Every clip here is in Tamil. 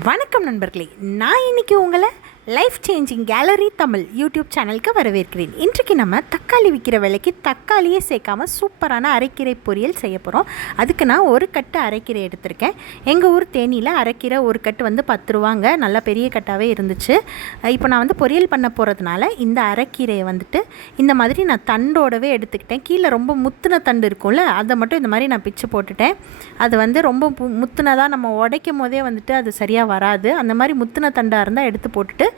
வணக்கம் நண்பர்களே, நான் இன்றைக்கி உங்களை life changing gallery Tamil YouTube சேனலுக்கு வரவேற்கிறேன். இன்றைக்கி நம்ம தக்காளி விற்கிற விலைக்கு தக்காளியே சேர்க்காமல் சூப்பரான அரைக்கீரை பொரியல் செய்ய போகிறோம். அதுக்கு நான் ஒரு கட்டு அரைக்கீரை எடுத்திருக்கேன். எங்கள் ஊர் தேனியில் அரைக்கீரை ஒரு கட்டு வந்து 10 ரூபாங்க. நல்லா பெரிய கட்டாகவே இருந்துச்சு. இப்போ நான் வந்து பொரியல் பண்ண போகிறதுனால இந்த அரைக்கீரையை வந்துட்டு இந்த மாதிரி நான் தண்டோடவே எடுத்துக்கிட்டேன். கீழே ரொம்ப முத்துன தண்டு இருக்கும்ல, அதை மட்டும் இந்த மாதிரி நான் பிச்சு போட்டுட்டேன். அது வந்து ரொம்ப முத்துனதாக நம்ம உடைக்கும் போதே வந்துட்டு அது சரியாக வராது. அந்த மாதிரி முத்துன தண்டாக இருந்தால் எடுத்து போட்டுட்டு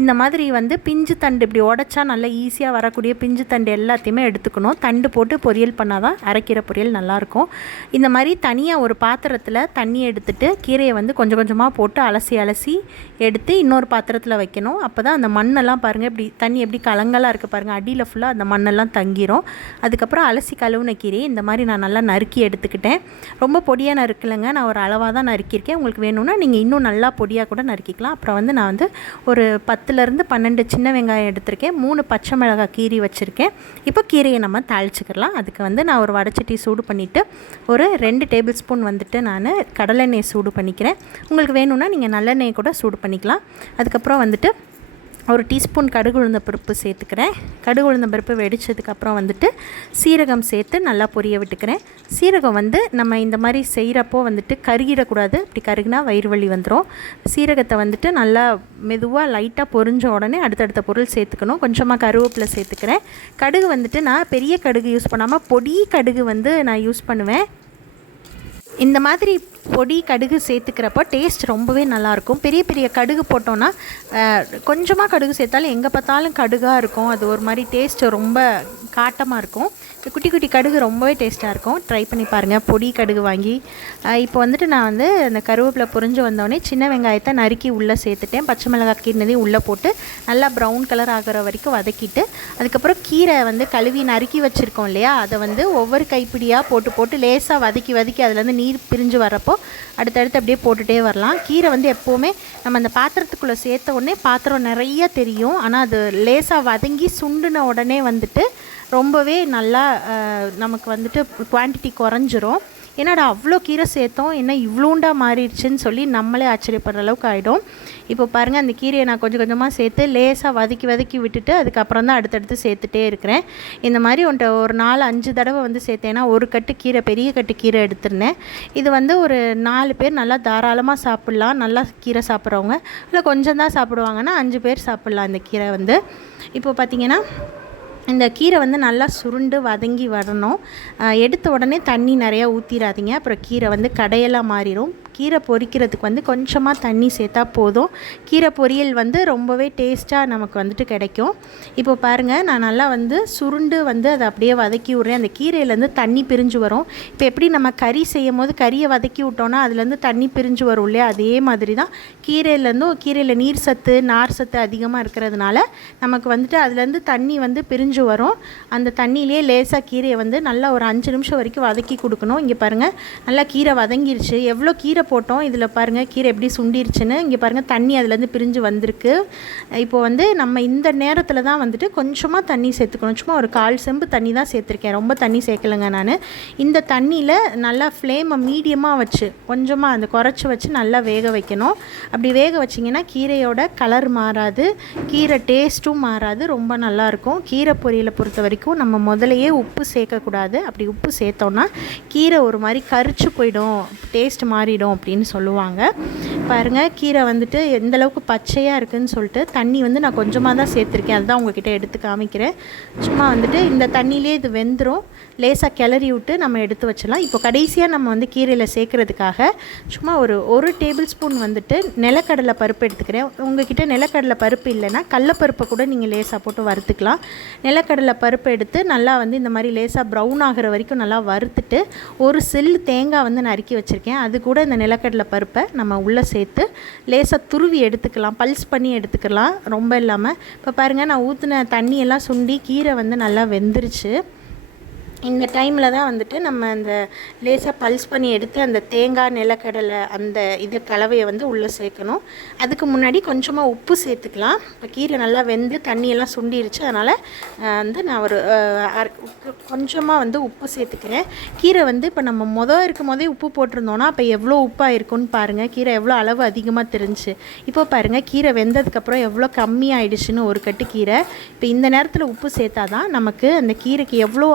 இந்த மாதிரி வந்து பிஞ்சு தண்டு இப்படி உடைச்சா நல்லா ஈஸியாக வரக்கூடிய பிஞ்சு தண்டு எல்லாத்தையுமே எடுத்துக்கணும். தண்டு போட்டு பொரியல் பண்ணால் தான் அரைக்கீரை பொரியல் நல்லாயிருக்கும். இந்த மாதிரி தனியாக ஒரு பாத்திரத்தில் தண்ணி எடுத்துகிட்டு கீரையை வந்து கொஞ்சம் கொஞ்சமாக போட்டு அலசி எடுத்து இன்னொரு பாத்திரத்தில் வைக்கணும். அப்போ தான் அந்த மண்ணெல்லாம் பாருங்கள், இப்படி தண்ணி எப்படி கலங்கலாக இருக்குது பாருங்கள், அடியில் ஃபுல்லாக அந்த மண்ணெல்லாம் தங்கிரும். அதுக்கப்புறம் அலசி கழுவுன கீரையை இந்த மாதிரி நான் நல்லா நறுக்கி எடுத்துக்கிட்டேன். ரொம்ப பொடியாக நறுக்கலைங்க, நான் ஒரு அளவாக தான் நறுக்கியிருக்கேன். உங்களுக்கு வேணும்னா நீங்கள் இன்னும் நல்லா பொடியாக கூட நறுக்கிக்கலாம். அப்புறம் வந்து நான் வந்து ஒரு 10லேருந்து 12 சின்ன வெங்காயம் எடுத்திருக்கேன். 3 பச்சை மிளகாய் கீரி வச்சுருக்கேன். இப்போ கீரையை நம்ம தாளிச்சிக்கலாம். அதுக்கு வந்து நான் ஒரு வடைச்சட்டி சூடு பண்ணிவிட்டு ஒரு 2 டேபிள் ஸ்பூன் வந்துட்டு நான் கடலெண்ணெய் சூடு பண்ணிக்கிறேன். உங்களுக்கு வேணும்னா நீங்கள் நல்லெண்ணெய் கூட சூடு பண்ணிக்கலாம். அதுக்கப்புறம் வந்துட்டு ஒரு டீஸ்பூன் கடுகு உளுந்த பருப்பு சேர்த்துக்கிறேன். கடுகு உளுந்த பருப்பு வெடித்ததுக்கப்புறம் வந்துட்டு சீரகம் சேர்த்து நல்லா பொரிய விட்டுக்கிறேன். சீரகம் வந்து நம்ம இந்த மாதிரி செய்கிறப்போ வந்துட்டு கருகிடக்கூடாது. இப்படி கருகினா வயிறு வலி வந்துடும். சீரகத்தை வந்துட்டு நல்லா மெதுவாக லைட்டாக பொரிஞ்ச உடனே அடுத்தடுத்த பொருள் சேர்த்துக்கணும். கொஞ்சமாக கருவேப்பிலை சேர்த்துக்கிறேன். கடுகு வந்துட்டு நான் பெரிய கடுகு யூஸ் பண்ணாமல் பொடி கடுகு வந்து நான் யூஸ் பண்ணுவேன். இந்த மாதிரி பொடி கடுகு சேர்த்துக்கிறப்போ டேஸ்ட் ரொம்பவே நல்லாயிருக்கும். பெரிய பெரிய கடுகு போட்டோன்னா கொஞ்சமாக கடுகு சேர்த்தாலும் எங்கே பார்த்தாலும் கடுகாக இருக்கும். அது ஒரு மாதிரி டேஸ்ட்டு ரொம்ப காட்டமாக இருக்கும். குட்டி குட்டி கடுகு ரொம்பவே டேஸ்ட்டாக இருக்கும். ட்ரை பண்ணி பாருங்கள், பொடி கடுகு வாங்கி. இப்போ வந்துட்டு நான் வந்து அந்த கருவேப்பிலை பொரிஞ்சு வந்தோடனே சின்ன வெங்காயத்தை நறுக்கி உள்ளே சேர்த்துட்டேன். பச்சை மிளகாய் கீரையும் உள்ளே போட்டு நல்லா ப்ரௌன் கலர் ஆகிற வரைக்கும் வதக்கிட்டு, அதுக்கப்புறம் கீரை வந்து கழுவி நறுக்கி வச்சுருக்கோம் இல்லையா, அதை வந்து ஒவ்வொரு கைப்பிடியாக போட்டு லேசாக வதக்கி அதுலேருந்து நீர் பிரிஞ்சு வரப்போ அடுத்தடுத்து அப்படியே போட்டுகிட்டே வரலாம். கீரை வந்து எப்போவுமே நம்ம அந்த பாத்திரத்துக்குள்ளே சேர்த்த உடனே பாத்திரம் நிறைய தெரியும். ஆனால் அது லேசாக வதங்கி சுண்டுன உடனே வந்துட்டு ரொம்பவே நல்லா நமக்கு வந்துட்டு குவான்டிட்டி குறைஞ்சிரும். என்னடா அவ்வளோ கீரை சேர்த்தோம், என்ன இவ்வளோண்டா மாறிடுச்சுன்னு சொல்லி நம்மளே ஆச்சரியப்படுற அளவுக்கு ஆகிடும். இப்போ பாருங்கள், அந்த கீரையை நான் கொஞ்சம் கொஞ்சமாக சேர்த்து லேசாக வதக்கி விட்டுட்டு அதுக்கப்புறம் தான் அடுத்தடுத்து சேர்த்துட்டே இருக்கிறேன். இந்த மாதிரி ஒரு 4-5 தடவை வந்து சேர்த்தேன்னா ஒரு கட்டு கீரை, பெரிய கட்டு கீரை எடுத்துருந்தேன். இது வந்து ஒரு 4 பேர் நல்லா தாராளமாக சாப்பிட்லாம். நல்லா கீரை சாப்பிட்றவங்க இல்லை கொஞ்சம் தான் சாப்பிடுவாங்கன்னா 5 பேர் சாப்பிட்லாம் இந்த கீரை வந்து. இப்போ பார்த்திங்கன்னா இந்த கீரை வந்து நல்லா சுருண்டு வதங்கி வரணும். எடுத்த உடனே தண்ணி நிறையா ஊற்றிடாதீங்க, அப்புறம் கீரை வந்து கடையெல்லாம் மாறிடும். கீரை பொரிக்கிறதுக்கு வந்து கொஞ்சமாக தண்ணி சேர்த்தா போதும். கீரை பொரியல் வந்து ரொம்பவே டேஸ்ட்டாக நமக்கு வந்துட்டு கிடைக்கும். இப்போ பாருங்கள், நான் நல்லா வந்து சுருண்டு வந்து அதை அப்படியே வதக்கி விட்றேன். அந்த கீரையிலேருந்து தண்ணி பிரிஞ்சு வரும். இப்போ எப்படி நம்ம கறி செய்யும் போது கறியை வதக்கி விட்டோன்னா அதுலேருந்து தண்ணி பிரிஞ்சு வரும் இல்லையா, அதே மாதிரி தான் கீரையில் நீர் சத்து நார் சத்து அதிகமாக இருக்கிறதுனால நமக்கு வந்துட்டு அதுலேருந்து தண்ணி வந்து பிரிஞ்சு வரும். அந்த தண்ணியிலே லேசாக கீரையை வந்து நல்லா ஒரு 5 நிமிஷம் வரைக்கும் வதக்கி கொடுக்கணும். இங்கே பாருங்கள், நல்லா கீரை வதங்கிருச்சு. எவ்வளோ கீரை போட்டோம் இதில் பாருங்கள், கீரை எப்படி சுண்டிருச்சுன்னு. இங்கே பாருங்கள், தண்ணி அதுலேருந்து பிரிஞ்சு வந்திருக்கு. இப்போ வந்து நம்ம இந்த நேரத்தில் தான் வந்துட்டு கொஞ்சமாக தண்ணி சேர்த்துக்கணும். சும்மா ஒரு 1/4 செம்பு தண்ணி தான் சேர்த்துருக்கேன், ரொம்ப தண்ணி சேர்க்கலைங்க நான். இந்த தண்ணியில் நல்லா ஃப்ளேமை மீடியமாக வச்சு கொஞ்சமாக அந்த குறைச்சி வச்சு நல்லா வேக வைக்கணும். அப்படி வேக வச்சிங்கன்னா கீரையோட கலர் மாறாது, கீரை டேஸ்ட்டும் மாறாது, ரொம்ப நல்லாயிருக்கும். கீரை பொரியலை பொறுத்த வரைக்கும் நம்ம முதலையே உப்பு சேர்க்கக்கூடாது. அப்படி உப்பு சேர்த்தோன்னா கீரை ஒரு மாதிரி கரிச்சு போயிடும், டேஸ்ட் மாறிடும் அப்படின்னு சொல்லுவாங்க. பாருங்கள், கீரை வந்துட்டு எந்த அளவுக்கு பச்சையாக இருக்குதுன்னு சொல்லிட்டு தண்ணி வந்து நான் கொஞ்சமாக தான் சேர்த்துருக்கேன். அதுதான் உங்ககிட்ட எடுத்து காமிக்கிறேன். சும்மா வந்துட்டு இந்த தண்ணியிலே இது வெந்துடும். லேசாக கிளறி விட்டு நம்ம எடுத்து வச்சிடலாம். இப்போ கடைசியாக நம்ம வந்து கீரையில் சேர்க்குறதுக்காக சும்மா ஒரு டேபிள் ஸ்பூன் வந்துட்டு நிலக்கடலை பருப்பு எடுத்துக்கிறேன். உங்ககிட்ட நிலக்கடலை பருப்பு இல்லைன்னா கடலப்பருப்பை கூட நீங்கள் லேசாக போட்டு வறுத்துக்கலாம். நிலக்கடலை பருப்பு எடுத்து நல்லா வந்து இந்த மாதிரி லேசாக ப்ரௌன் ஆகிற வரைக்கும் நல்லா வறுத்துட்டு ஒரு சில்லு தேங்காய் வந்து நறுக்கி வச்சுருக்கேன். அது கூட இந்த நிலக்கடலை பருப்பை நம்ம உள்ளே சேர்த்து லேசாக துருவி எடுத்துக்கலாம், பல்ஸ் பண்ணி எடுத்துக்கலாம், ரொம்ப இல்லாமல். இப்போ பாருங்கள், நான் ஊற்றின தண்ணியெல்லாம் சுண்டி கீரை வந்து நல்லா வெந்துருச்சு. இந்த டைமில் தான் வந்துட்டு நம்ம அந்த லேசாக பல்ஸ் பண்ணி எடுத்து அந்த தேங்காய் நிலக்கடலை அந்த இது கலவையை வந்து உள்ளே சேர்க்கணும். அதுக்கு முன்னாடி கொஞ்சமாக உப்பு சேர்த்துக்கலாம். இப்போ கீரை நல்லா வெந்து தண்ணியெல்லாம் சுண்டிருச்சு, அதனால் வந்து நான் ஒரு கொஞ்சமாக வந்து உப்பு சேர்த்துக்கிறேன். கீரை வந்து இப்போ நம்ம இருக்கும் போதே உப்பு போட்டிருந்தோன்னா அப்போ எவ்வளோ உப்பாக இருக்குன்னு பாருங்கள். கீரை எவ்வளோ அளவு அதிகமாக தெரிஞ்சு. இப்போ பாருங்கள் கீரை வெந்ததுக்கப்புறம் எவ்வளோ கம்மியாயிடுச்சுன்னு ஒரு கட்டு கீரை. இப்போ இந்த நேரத்தில் உப்பு சேர்த்தா தான் நமக்கு அந்த கீரைக்கு எவ்வளோ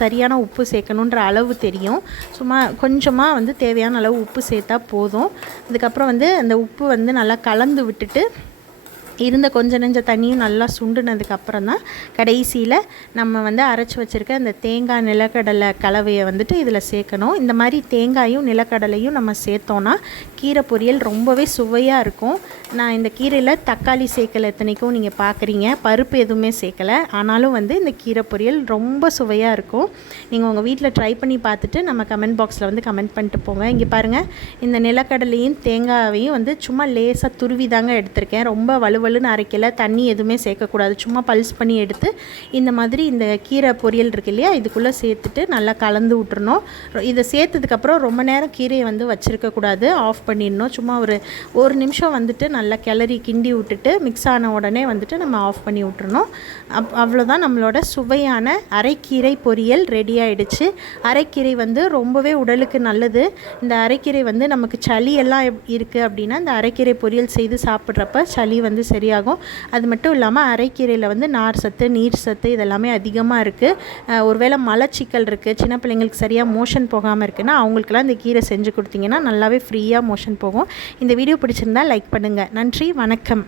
சரியான உப்பு சேர்க்கணுன்ற அளவு தெரியும். சும்மா கொஞ்சமாக வந்து தேவையான அளவு உப்பு சேர்த்தா போதும். அதுக்கப்புறம் வந்து அந்த உப்பு வந்து நல்லா கலந்து விட்டுட்டு இருந்த கொஞ்சம் நெஞ்ச தண்ணியும் நல்லா சுண்டுனதுக்கப்புறம் தான் கடைசியில் நம்ம வந்து அரைச்சி வச்சுருக்க அந்த தேங்காய் நிலக்கடலை கலவையை வந்துட்டு இதில் சேர்க்கணும். இந்த மாதிரி தேங்காயும் நிலக்கடலையும் நம்ம சேர்த்தோன்னா கீரை பொரியல் ரொம்பவே சுவையாக இருக்கும். நான் இந்த கீரையில் தக்காளி சேர்க்கலை, எத்தனைக்கும் நீங்கள் பார்க்குறீங்க, பருப்பு எதுவுமே சேர்க்கலை. ஆனாலும் வந்து இந்த கீரை பொரியல் ரொம்ப சுவையாக இருக்கும். நீங்கள் உங்கள் வீட்டில் ட்ரை பண்ணி பார்த்துட்டு நம்ம கமெண்ட் பாக்ஸில் வந்து கமெண்ட் பண்ணிட்டு போங்க. இங்கே பாருங்கள், இந்த நிலக்கடலையும் தேங்காயையும் வந்து சும்மா லேசாக துருவி தாங்க எடுத்திருக்கேன். ரொம்ப வலுவலுன்னு அரைக்கலை, தண்ணி எதுவுமே சேர்க்கக்கூடாது. சும்மா பல்ஸ் பண்ணி எடுத்து இந்த மாதிரி இந்த கீரை பொரியல் இருக்கு இல்லையா, இதுக்குள்ளே சேர்த்துட்டு நல்லா கலந்து விட்டுறணும். இதை சேர்த்ததுக்கப்புறம் ரொம்ப நேரம் கீரையை வந்து வச்சுருக்கக்கூடாது, ஆஃப் பண்ணிடணும். சும்மா ஒரு நிமிஷம் வந்துட்டு நல்லா கிளறி கிண்டி விட்டுட்டு மிக்ஸ் ஆன உடனே வந்துட்டு நம்ம ஆஃப் பண்ணி விட்டுறணும். அவ்வளோதான், நம்மளோட சுவையான அரைக்கீரை பொரியல் ரெடி ஆகிடுச்சு. அரைக்கீரை வந்து ரொம்பவே உடலுக்கு நல்லது. இந்த அரைக்கீரை வந்து நமக்கு சளி எல்லாம் இருக்குது அப்படின்னா இந்த அரைக்கீரை பொரியல் செய்து சாப்பிட்றப்ப சளி வந்து சரியாகும். அது மட்டும் இல்லாமல் அரைக்கீரையில் வந்து நார் சத்து, நீர் சத்து இதெல்லாமே அதிகமாக இருக்குது. ஒருவேளை மலச்சிக்கல் இருக்குது, சின்ன பிள்ளைங்களுக்கு சரியாக மோஷன் போகாமல் இருக்குன்னா அவங்களுக்குலாம் இந்த கீரை செஞ்சு கொடுத்தீங்கன்னா நல்லாவே ஃப்ரீயாக மோஷன் போகும். இந்த வீடியோ பிடிச்சிருந்தால் லைக் பண்ணுங்கள். நன்றி, வணக்கம்.